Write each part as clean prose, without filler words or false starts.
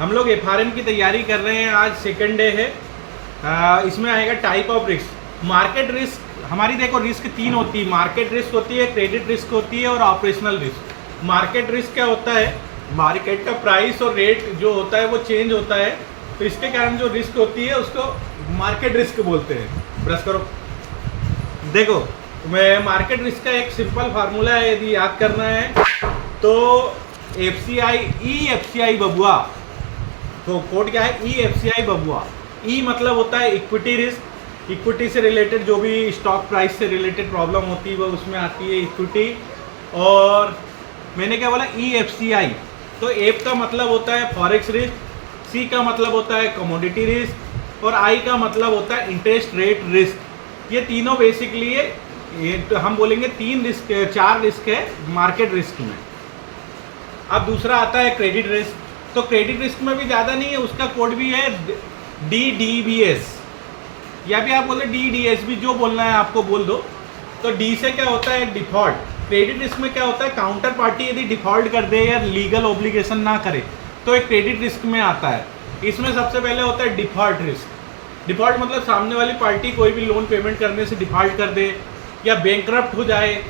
हम लोग एफआरएम की तैयारी कर रहे हैं। आज सेकंड डे है। इसमें आएगा type of risk. Market risk हमारी देखो रिस्क तीन होती है। मार्केट रिस्क होती है, क्रेडिट रिस्क होती है और ऑपरेशनल रिस्क। मार्केट रिस्क क्या होता है? मार्केट का प्राइस और रेट जो होता है वो चेंज होता है, तो इसके कारण जो रिस्क होती है उसको मार्केट रिस्क बोलते हैं। ब्रश करो। देखो, मैं मार्केट रिस्क का एक सिंपल फार्मूला है, यदि याद करना है तो EFCI बबुआ। तो कोड क्या है? EFCI बबुआ। ई मतलब होता है इक्विटी रिस्क। इक्विटी से रिलेटेड जो भी स्टॉक प्राइस से रिलेटेड प्रॉब्लम होती है वो उसमें आती है इक्विटी। और मैंने क्या बोला? EFCI। तो एफ का मतलब होता है फॉरेक्स रिस्क, सी का मतलब होता है कमोडिटी रिस्क और आई का मतलब होता है इंटरेस्ट रेट रिस्क। ये तीनों बेसिकली ये तो हम बोलेंगे चार रिस्क है मार्केट रिस्क में। अब दूसरा आता है क्रेडिट रिस्क। तो क्रेडिट रिस्क में भी ज़्यादा नहीं है, उसका कोड भी है DDBS, या भी आप बोले DDS भी, जो बोलना है आपको बोल दो। तो डी से क्या होता है? डिफॉल्ट। क्रेडिट रिस्क में क्या होता है? काउंटर पार्टी यदि डिफॉल्ट कर दे या लीगल ऑब्लिगेशन ना करे तो एक क्रेडिट रिस्क में आता है। इसमें सबसे पहले होता है डिफॉल्ट रिस्क। डिफॉल्ट मतलब सामने वाली पार्टी कोई भी लोन पेमेंट करने से डिफॉल्ट कर दे या बैंकरप्ट हो जाए,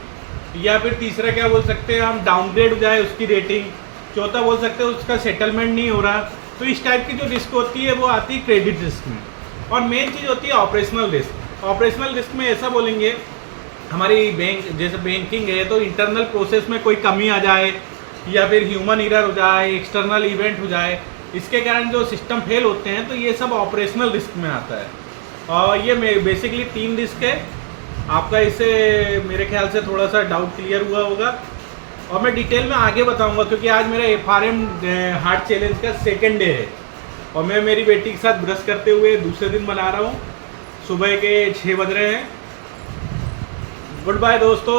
या फिर तीसरा क्या बोल सकते हैं हम, डाउनग्रेड हो जाए उसकी रेटिंग। चौथा बोल सकते हैं उसका सेटलमेंट नहीं हो रहा। तो इस टाइप की जो रिस्क होती है वो आती है क्रेडिट रिस्क में। और मेन चीज़ होती है ऑपरेशनल रिस्क। ऑपरेशनल रिस्क में ऐसा बोलेंगे, हमारी बैंक जैसे बैंकिंग है तो इंटरनल प्रोसेस में कोई कमी आ जाए या फिर ह्यूमन एरर हो जाए, एक्सटर्नल इवेंट हो जाए, इसके कारण जो सिस्टम फेल होते हैं, तो ये सब ऑपरेशनल रिस्क में आता है। और ये बेसिकली 3 रिस्क है। आपका इससे मेरे ख्याल से थोड़ा सा डाउट क्लियर हुआ होगा और मैं डिटेल में आगे बताऊंगा, क्योंकि आज मेरा एफआरएम हार्ट चैलेंज का सेकंड डे है और मैं मेरी बेटी के साथ ब्रश करते हुए दूसरे दिन बना रहा हूँ। सुबह के 6 बज रहे हैं। गुड बाय दोस्तों।